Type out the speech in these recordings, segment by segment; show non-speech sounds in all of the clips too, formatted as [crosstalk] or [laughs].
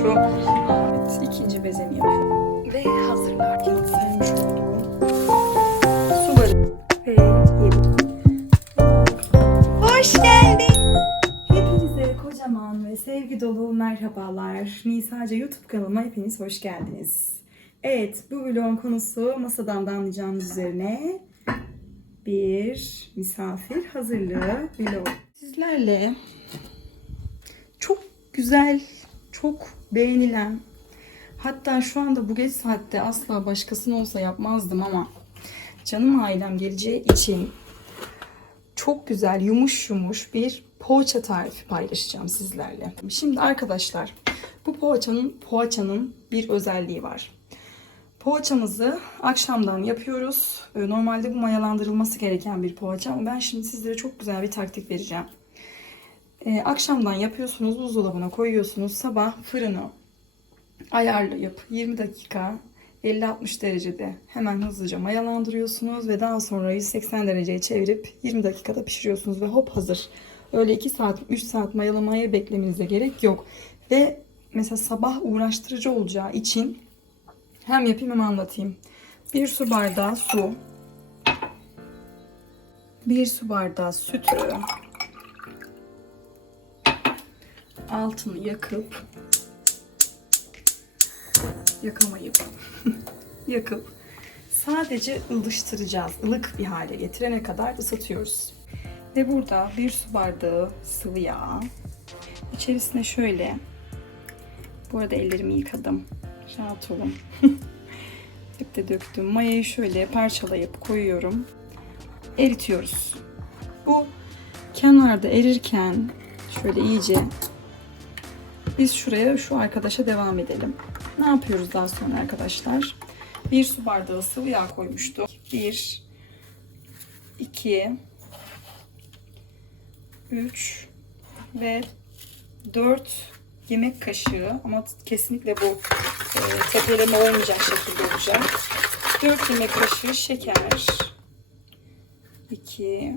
şu evet, ikinci bezemi yapıyorum. Ve hazırlarken saymış olduğum suları ve yedim. Hoş geldin. Hepinize kocaman ve sevgi dolu merhabalar. Nisa'ca YouTube kanalıma hepiniz hoş geldiniz. Evet, bu vlogun konusu masadan da anlayacağınız üzerine bir misafir hazırlığı vlog. Sizlerle çok güzel, çok beğenilen, hatta şu anda bu geç saatte asla başkasının olsa yapmazdım ama canım ailem geleceği için çok güzel yumuş yumuş bir poğaça tarifi paylaşacağım sizlerle. Şimdi arkadaşlar bu poğaçanın poğaçanın bir özelliği var. Poğaçamızı akşamdan yapıyoruz. Ee, Normalde bu mayalandırılması gereken bir poğaça ama ben şimdi sizlere çok güzel bir taktik vereceğim. Ee, akşamdan yapıyorsunuz, buzdolabına koyuyorsunuz. Sabah fırını ayarlayıp 20 dakika 50-60 derecede hemen hızlıca mayalandırıyorsunuz ve daha sonra 180 dereceye çevirip 20 dakikada pişiriyorsunuz ve hop hazır. Öyle 2 saat 3 saat mayalamaya beklemenize gerek yok. Ve mesela sabah uğraştırıcı olacağı için hem yapayım hem anlatayım. Bir su bardağı su. Bir su bardağı sütü. Altını yakıp yakamayıp [laughs] yakıp sadece ılıştıracağız. ılık bir hale getirene kadar ısıtıyoruz. Ve burada bir su bardağı sıvı yağ. İçerisine şöyle bu arada ellerimi yıkadım. Rahat olun. [laughs] Hep de döktüm. Mayayı şöyle parçalayıp koyuyorum. Eritiyoruz. Bu kenarda erirken şöyle iyice biz şuraya şu arkadaşa devam edelim. Ne yapıyoruz daha sonra arkadaşlar? Bir su bardağı sıvı yağ koymuştuk. Bir, iki, üç ve dört yemek kaşığı ama kesinlikle bu e, tepeleme olmayacak şekilde olacak. 4 yemek kaşığı şeker. 2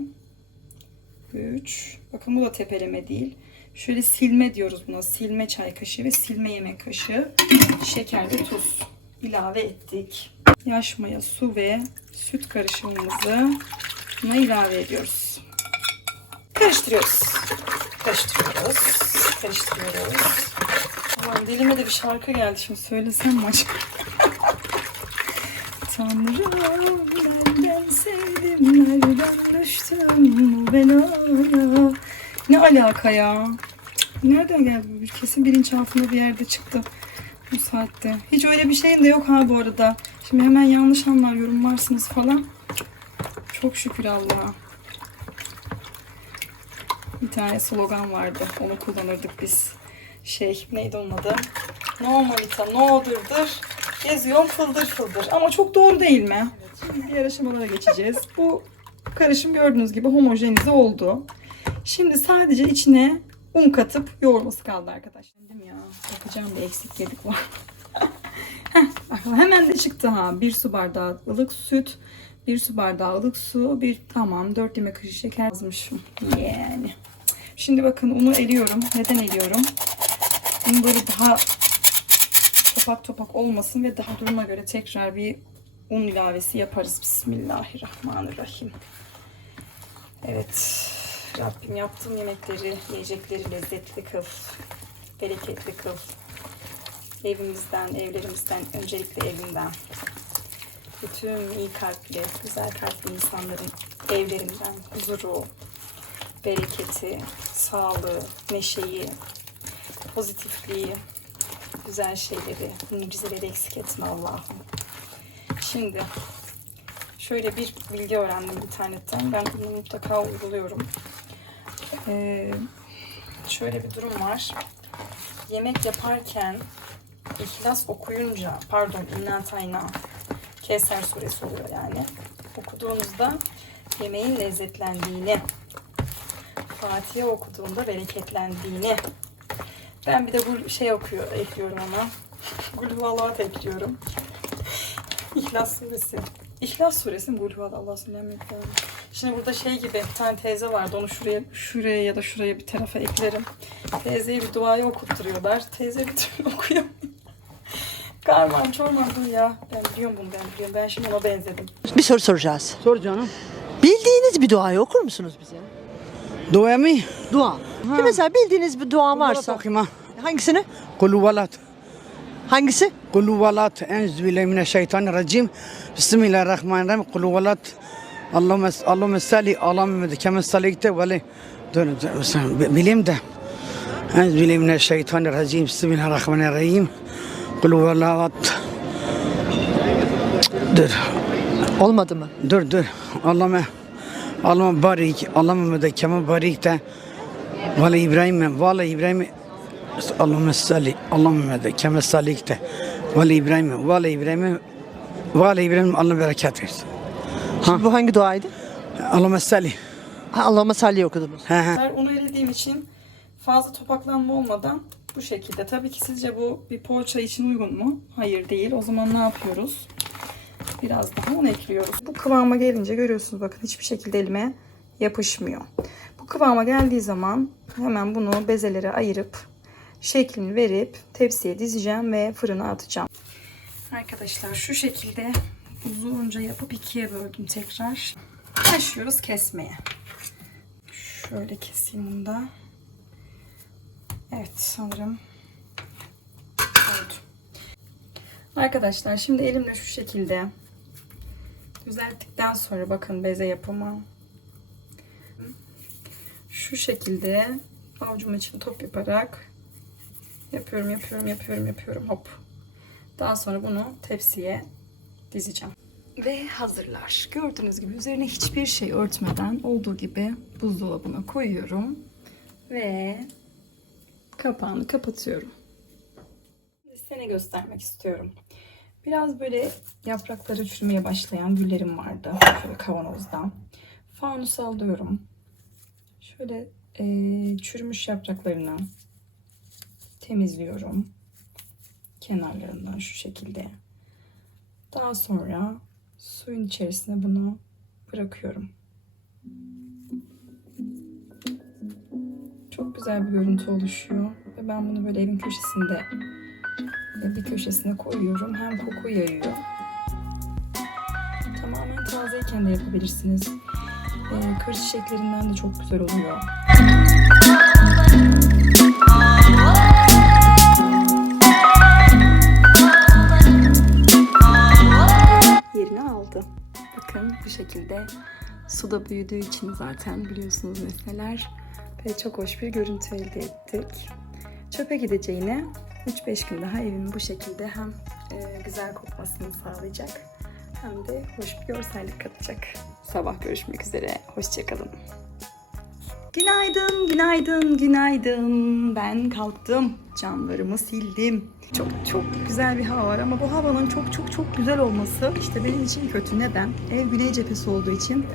3 Bakın bu da tepeleme değil. Şöyle silme diyoruz buna. Silme çay kaşığı ve silme yemek kaşığı. Şeker ve tuz ilave ettik. Yaş maya, su ve süt karışımımızı buna ilave ediyoruz. Karıştırıyoruz. Karıştırıyoruz. Karıştırıyoruz. Aman dilime de bir şarkı geldi şimdi söylesem mi acaba? [laughs] Tanrım nereden sevdim nereden düştüm belaya Ne alaka ya? Nereden geldi bu? Kesin bilinçaltında bir yerde çıktı bu saatte. Hiç öyle bir şeyim de yok ha bu arada. Şimdi hemen yanlış anlar yorumlarsınız falan. Çok şükür Allah'a. Bir tane slogan vardı. Onu kullanırdık biz. Şey neydi onun adı? No manita no dırdır. Geziyorum fıldır fıldır. Ama çok doğru değil mi? Şimdi diğer aşamalara geçeceğiz. Bu karışım gördüğünüz gibi homojenize oldu. Şimdi sadece içine un katıp yoğurması kaldı arkadaşlar. Değil mi ya? Yapacağım bir eksiklik var. [laughs] Heh, bak hemen de çıktı ha. Bir su bardağı ılık süt, bir su bardağı ılık su, bir tamam 4 yemek kaşığı şeker yazmışım. Yani. Şimdi bakın unu eliyorum. Neden eliyorum? Un böyle daha topak topak olmasın ve daha duruma göre tekrar bir un ilavesi yaparız. Bismillahirrahmanirrahim. Evet. Rabbim yaptığım yemekleri, yiyecekleri lezzetli kıl. Bereketli kıl. Evimizden, evlerimizden, öncelikle evinden. Bütün iyi kalpli, güzel kalpli insanların evlerinden huzuru, bereketi, sağlığı, neşeyi, pozitifliği, güzel şeyleri, mucizeleri eksik etme Allah'ım. Şimdi şöyle bir bilgi öğrendim internetten. Ben bunu mutlaka uyguluyorum. Ee, şöyle bir durum var. Yemek yaparken İhlas okuyunca, pardon İnna Tayna, Kevser suresi oluyor yani. Okuduğunuzda yemeğin lezzetlendiğini, Fatiha okuduğunda bereketlendiğini. Ben bir de bu şey okuyor, ekliyorum ona. [laughs] Gulhuvalat ekliyorum. [laughs] İhlas suresi. İhlas suresi mi Gulhuvat Allah senden Şimdi burada şey gibi bir tane teyze vardı. Onu şuraya şuraya ya da şuraya bir tarafa eklerim. Teyzeye bir duayı okutturuyorlar. Teyze bir türlü [laughs] okuyamıyor. Karman çorman dur ya. Ben biliyorum bunu ben biliyorum. Ben şimdi ona benzedim. Bir soru soracağız. Sor canım. Bildiğiniz bir duayı okur musunuz bize? Dua mı? Dua. Bir mesela bildiğiniz bir dua Varsa. Okuyma. Hangisini? Kulu valat. Hangisi? Kulu valat. Enz billahi mineşşeytanirracim. Bismillahirrahmanirrahim. Kulu valat. Allahümme, Allahümme salli ala Muhammed keme sallikte ve bileyim de. Enz billahi mineşşeytanirracim. Bismillahirrahmanirrahim. Kulu valat. Dur. Olmadı mı? Dur dur. Allah'ıma Allah'ıma barik. Allah'ıma da keme barik de. Valla İbrahim'e. Valla İbrahim'e. Allah'ıma salli. Allah'ıma da keme sallik de. Valla İbrahim'e. Valla İbrahim'e. Valla İbrahim'e Allah bereket versin. Şimdi bu hangi duaydı? Allah'ıma salli. Ha, Allah'ıma salli okudunuz. He he. Ben Onu elediğim için fazla topaklanma olmadan bu şekilde. Tabii ki sizce bu bir poğaça için uygun mu? Hayır değil. O zaman ne yapıyoruz? Biraz daha un ekliyoruz. Bu kıvama gelince görüyorsunuz bakın hiçbir şekilde elime yapışmıyor. Bu kıvama geldiği zaman hemen bunu bezelere ayırıp şeklini verip tepsiye dizeceğim ve fırına atacağım. Arkadaşlar şu şekilde uzunca yapıp ikiye böldüm tekrar. Başlıyoruz kesmeye. Şöyle keseyim bunu da. Evet sanırım oldu. Arkadaşlar şimdi elimle şu şekilde düzelttikten sonra bakın beze yapımı şu şekilde avucumun içine top yaparak yapıyorum yapıyorum yapıyorum yapıyorum hop. Daha sonra bunu tepsiye dizeceğim. Ve hazırlar. Gördüğünüz gibi üzerine hiçbir şey örtmeden olduğu gibi buzdolabına koyuyorum. Ve kapağını kapatıyorum. Size göstermek istiyorum. Biraz böyle yaprakları çürümeye başlayan güllerim vardı. Şöyle kavanozda. Fanus alıyorum. Şöyle eee, çürümüş yapraklarını temizliyorum. Kenarlarından şu şekilde. Daha sonra suyun içerisine bunu bırakıyorum. Çok güzel bir görüntü oluşuyor ve ben bunu böyle evin köşesinde bir köşesine koyuyorum. Hem koku yayıyor. Tamamen tazeyken de yapabilirsiniz. E, kır çiçeklerinden de çok güzel oluyor. Aldı. Bakın bu şekilde suda büyüdüğü için zaten biliyorsunuz nesneler ve çok hoş bir görüntü elde ettik. Çöpe gideceğine 3-5 gün daha evimin bu şekilde hem e, güzel kokmasını sağlayacak hem de hoş bir görsellik katacak. Sabah görüşmek üzere. Hoşçakalın. Günaydın, günaydın, günaydın. Ben kalktım. Camlarımı sildim. Çok çok güzel bir hava var ama bu havanın çok çok çok güzel olması işte benim için kötü. Neden? Ev güney cephesi olduğu için,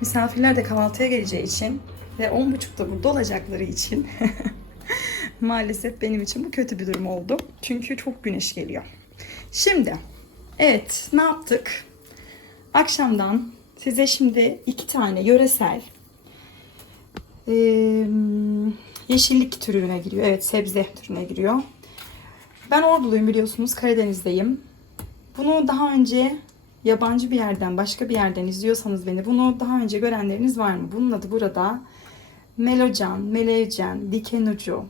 misafirler de kahvaltıya geleceği için ve 10.30'da burada olacakları için [laughs] maalesef benim için bu kötü bir durum oldu. Çünkü çok güneş geliyor. Şimdi, evet ne yaptık? Akşamdan size şimdi iki tane yöresel ee, yeşillik türüne giriyor. Evet sebze türüne giriyor. Ben Orduluyum biliyorsunuz. Karadeniz'deyim. Bunu daha önce yabancı bir yerden, başka bir yerden izliyorsanız beni bunu daha önce görenleriniz var mı? Bunun adı burada melocan, melevcen, diken ucu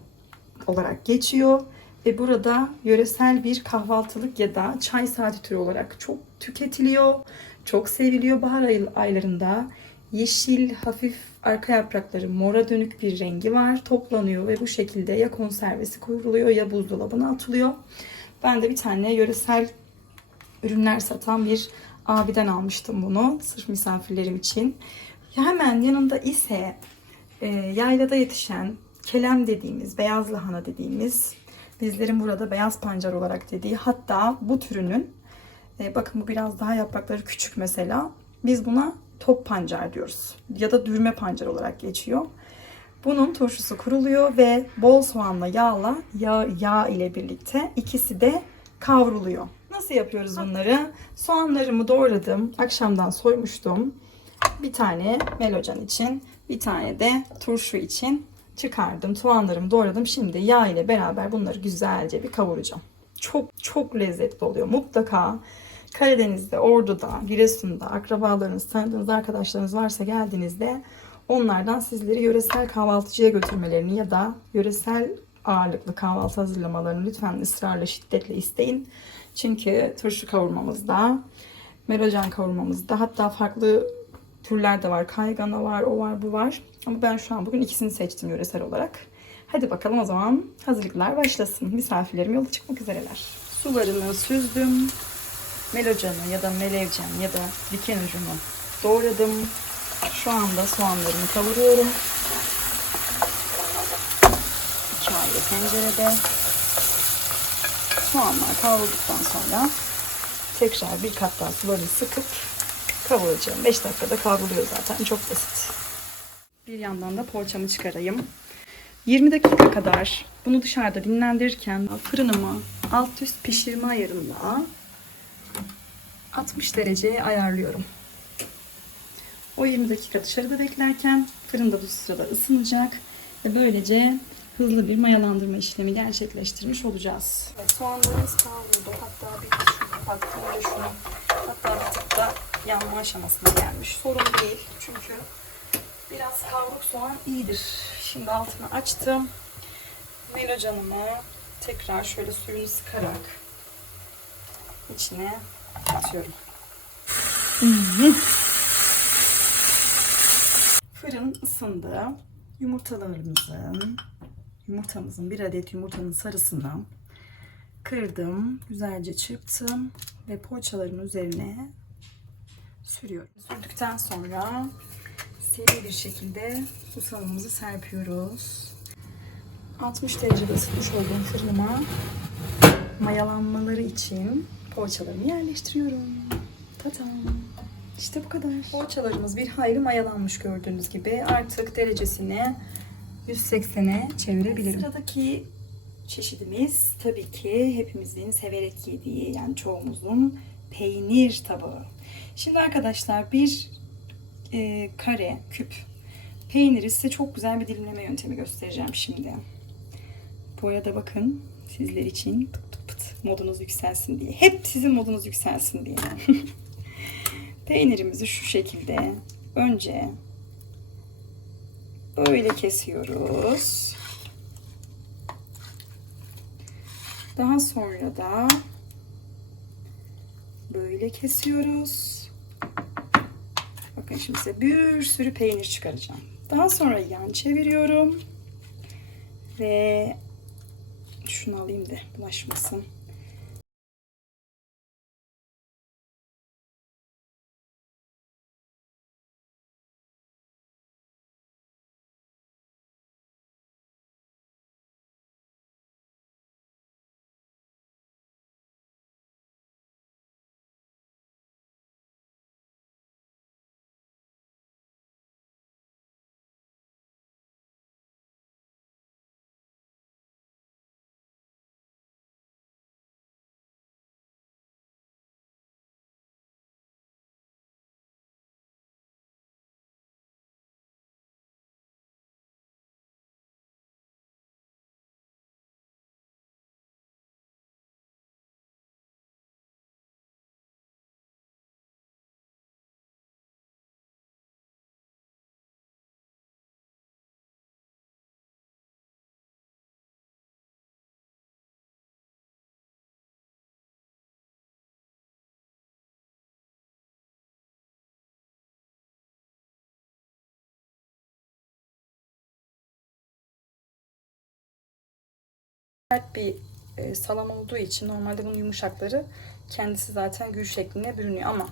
olarak geçiyor. Ve burada yöresel bir kahvaltılık ya da çay saati türü olarak çok tüketiliyor. Çok seviliyor bahar ay- aylarında. Yeşil, hafif arka yaprakları mora dönük bir rengi var. Toplanıyor ve bu şekilde ya konservesi kuruluyor ya buzdolabına atılıyor. Ben de bir tane yöresel ürünler satan bir abiden almıştım bunu. Sırf misafirlerim için. Hemen yanında ise e, yaylada yetişen kelem dediğimiz, beyaz lahana dediğimiz, bizlerin burada beyaz pancar olarak dediği hatta bu türünün e, bakın bu biraz daha yaprakları küçük mesela. Biz buna top pancar diyoruz. Ya da dürme pancar olarak geçiyor. Bunun turşusu kuruluyor ve bol soğanla yağla yağ, yağ ile birlikte ikisi de kavruluyor. Nasıl yapıyoruz bunları? Soğanlarımı doğradım. Akşamdan soymuştum. bir tane melocan için, bir tane de turşu için çıkardım. Soğanlarımı doğradım. Şimdi yağ ile beraber bunları güzelce bir kavuracağım. Çok çok lezzetli oluyor. Mutlaka Karadeniz'de, Ordu'da, Giresun'da akrabalarınız, tanıdığınız arkadaşlarınız varsa geldiğinizde onlardan sizleri yöresel kahvaltıcıya götürmelerini ya da yöresel ağırlıklı kahvaltı hazırlamalarını lütfen ısrarla şiddetle isteyin. Çünkü turşu kavurmamızda, melocan kavurmamızda hatta farklı türler de var. Kaygana var, o var, bu var. Ama ben şu an bugün ikisini seçtim yöresel olarak. Hadi bakalım o zaman hazırlıklar başlasın. Misafirlerim yola çıkmak üzereler. Sularını süzdüm. Melocanı ya da melevcan ya da diken ucunu doğradım. Şu anda soğanlarımı kavuruyorum. İki ayrı tencerede. Soğanlar kavrulduktan sonra tekrar bir kat daha sularını sıkıp kavuracağım. 5 dakikada kavruluyor zaten. Çok basit. Bir yandan da poğaçamı çıkarayım. 20 dakika kadar bunu dışarıda dinlendirirken fırınımı alt üst pişirme ayarında 60 dereceye ayarlıyorum. O 20 dakika dışarıda beklerken fırında bu sırada ısınacak ve böylece hızlı bir mayalandırma işlemi gerçekleştirmiş olacağız. Evet, soğanlarımız kavruldu. Hatta bir şunu baktığımda şunu hatta bir tık da yanma aşamasına gelmiş. Sorun değil çünkü biraz kavruk soğan iyidir. Şimdi altını açtım. Melocanımı tekrar şöyle suyunu sıkarak içine atıyorum. Fırın ısındı. Yumurtalarımızın, yumurtamızın bir adet yumurtanın sarısını kırdım. Güzelce çırptım ve poğaçaların üzerine sürüyorum. Sürdükten sonra seri bir şekilde susamımızı serpiyoruz. 60 derecede ısıtmış olduğum fırınıma mayalanmaları için poğaçalarımı yerleştiriyorum. Tatam. İşte bu kadar. Poğaçalarımız bir hayli mayalanmış gördüğünüz gibi. Artık derecesini 180'e çevirebilirim. Sıradaki çeşidimiz tabii ki hepimizin severek yediği yani çoğumuzun peynir tabağı. Şimdi arkadaşlar bir e, kare, küp peyniri size çok güzel bir dilimleme yöntemi göstereceğim şimdi. Bu arada bakın sizler için modunuz yükselsin diye. Hep sizin modunuz yükselsin diye. [laughs] Peynirimizi şu şekilde önce böyle kesiyoruz. Daha sonra da böyle kesiyoruz. Bakın şimdi size bir sürü peynir çıkaracağım. Daha sonra yan çeviriyorum. Ve şunu alayım da bulaşmasın. Sert bir e, salam olduğu için normalde bunun yumuşakları kendisi zaten gül şekline bürünüyor ama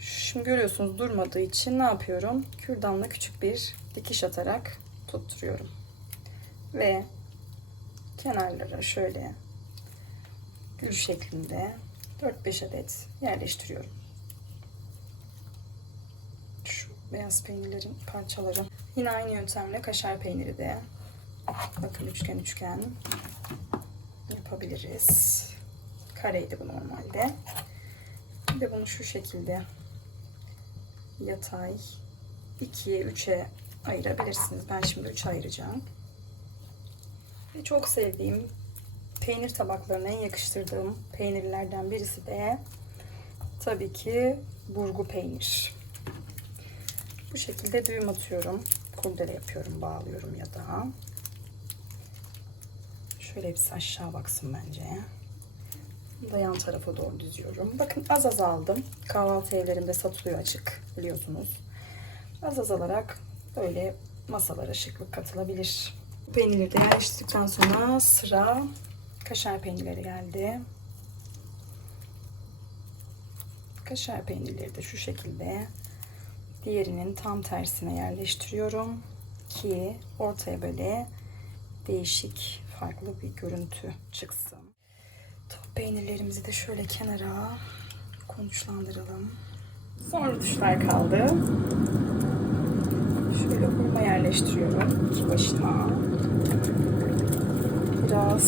şimdi görüyorsunuz durmadığı için ne yapıyorum? Kürdanla küçük bir dikiş atarak tutturuyorum. Ve kenarlara şöyle gül şeklinde 4-5 adet yerleştiriyorum. Şu beyaz peynirlerin parçaları. Yine aynı yöntemle kaşar peyniri de Bakın üçgen üçgen yapabiliriz. Kareydi bu normalde. Bir de bunu şu şekilde yatay 2'ye 3'e ayırabilirsiniz. Ben şimdi 3'e ayıracağım. Ve çok sevdiğim peynir tabaklarına en yakıştırdığım peynirlerden birisi de tabii ki burgu peynir. Bu şekilde düğüm atıyorum. Kurdele yapıyorum, bağlıyorum ya da. Şöyle hepsi aşağı baksın bence. Bunu da yan tarafa doğru düzüyorum. Bakın az az aldım. Kahvaltı evlerinde satılıyor açık biliyorsunuz. Az az alarak böyle masalara şıklık katılabilir. Peynirleri de yerleştirdikten sonra sıra kaşar peynirleri geldi. Kaşar peynirleri de şu şekilde diğerinin tam tersine yerleştiriyorum ki ortaya böyle değişik farklı bir görüntü çıksın. Top peynirlerimizi de şöyle kenara konuşlandıralım. Sonra tuşlar kaldı. Şöyle hurma yerleştiriyorum iki başına. Biraz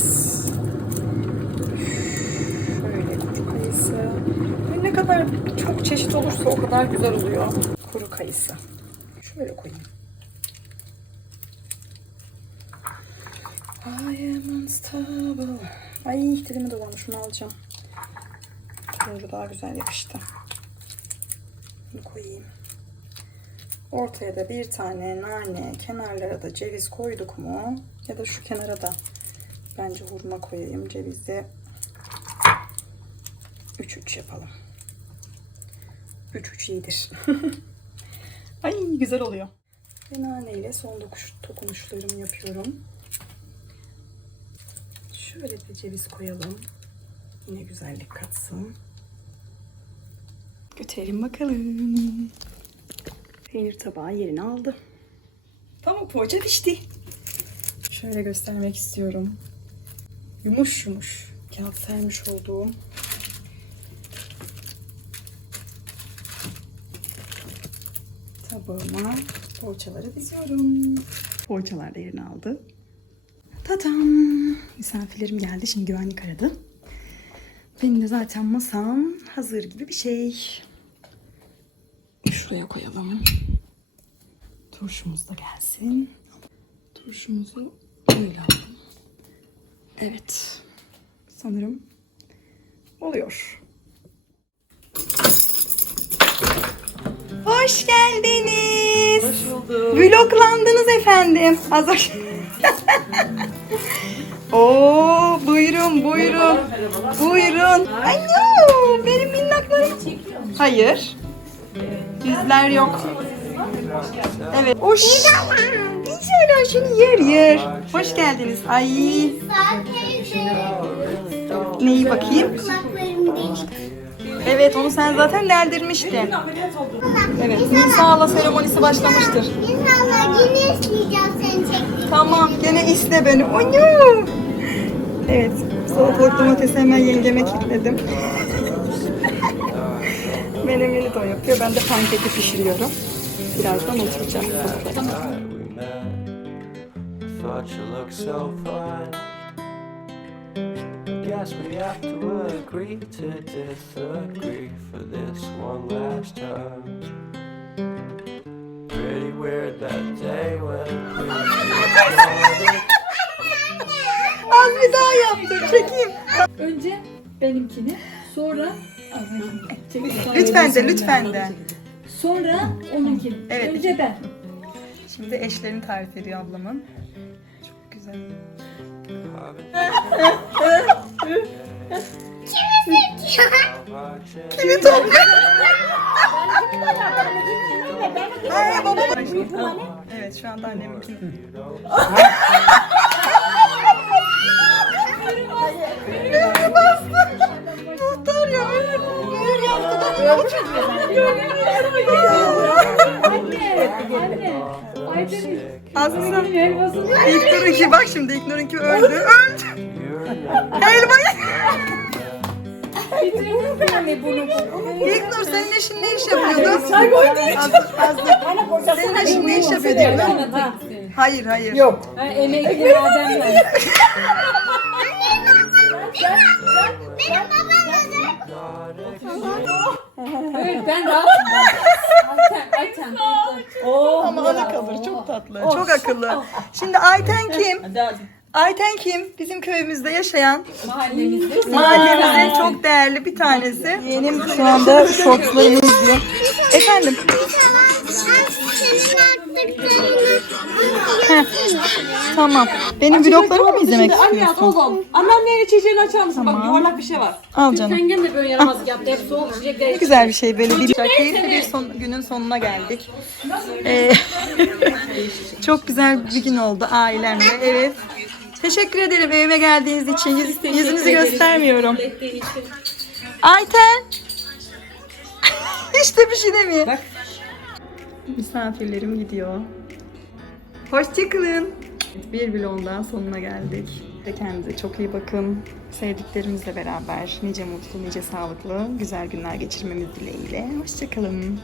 şöyle kuru kayısı. Ne kadar çok çeşit olursa o kadar güzel oluyor. Kuru kayısı. Şöyle koyayım. I am unstable. Ay dilimi dolanmış şunu alacağım. Turuncu daha güzel yapıştı. Bunu koyayım. Ortaya da bir tane nane, kenarlara da ceviz koyduk mu? Ya da şu kenara da bence hurma koyayım. Cevizi 3-3 yapalım. 3-3 iyidir. [laughs] Ay güzel oluyor. Ve nane ile son dokunuşlarımı yapıyorum. Şöyle de ceviz koyalım. Yine güzellik katsın. Götürelim bakalım. Peynir tabağı yerini aldı. Pamuk poğaça pişti. Şöyle göstermek istiyorum. Yumuş yumuş kağıt sermiş olduğum tabağıma poğaçaları diziyorum. Poğaçalar da yerini aldı. Tadam! Misafirlerim geldi. Şimdi güvenlik aradı. Benim de zaten masam hazır gibi bir şey. Şuraya koyalım. Turşumuz da gelsin. Turşumuzu böyle aldım. Evet. Sanırım oluyor. Hoş geldiniz. Hoş bulduk. Vloglandınız efendim. Az önce- [laughs] Oo, buyurun buyurun. Buyurun. Alo, benim minnaklarım. Hayır. Yüzler yok. Evet. Hoş. İnşallah şunu yer yer. Hoş geldiniz. Ay. Neyi bakayım? Evet onu sen zaten deldirmiştin. Evet. Nisa'la seremonisi başlamıştır. İnşallah yine isteyeceğim seni çektiğim. Tamam gene iste beni. Onyu. Evet. Salatalık domatesi hemen yengeme kilitledim. [laughs] Menemeni de o yapıyor. Ben de pankeki pişiriyorum. Birazdan met. Thought you looked so fine. Guess we have to agree to disagree for this one last time. Pretty weird that day when we Az bir daha yaptım. Çekeyim. Önce benimkini, sonra Lütfen de lütfen de. sonra onunkini. Evet. Önce ben. Şimdi eşlerini tarif ediyor ablamın. Çok güzel. Kimi topluyor? Ay baba. Evet şu anda anneminkini. [laughs] Aslında İlknur iki bak şimdi İlknur iki öldü. Öldü. Elmayı. İlknur senin eşin ne iş yapıyordu? Az, azlık. Senin eşin ne iş yapıyor değil mi? Hayır hayır. Yok. Emekli Adem yani. Evet ben rahatım. Ayten. Ayten. Ama ana kalır. Çok tatlı. Çok akıllı. Şimdi Ayten kim? Ayten kim? Bizim köyümüzde yaşayan Mahallemizde. mahallemizin çok değerli bir tanesi. Yeğenim şu anda şortlarını izliyor. Efendim? Tamam. Benim vloglarımı mı izlemek istiyorsun? oğlum. Anneannenin içeceğini açar mısın? Bak yuvarlak bir şey var. Al canım. Yengem de böyle yaramazlık yaptı. Hep soğuk içecekler. Ne güzel bir şey böyle bir keyifli bir son, günün sonuna geldik. Ee, [laughs] çok güzel bir gün oldu ailemle. Evet. Teşekkür ederim evime geldiğiniz için. Yüz, yüzünüzü göstermiyorum. Ayten. [laughs] işte bir şey demiyor. Misafirlerim gidiyor. Hoşçakalın. Bir vlogun daha sonuna geldik. Ve kendinize çok iyi bakın. Sevdiklerimizle beraber nice mutlu, nice sağlıklı, güzel günler geçirmemiz dileğiyle. Hoşçakalın.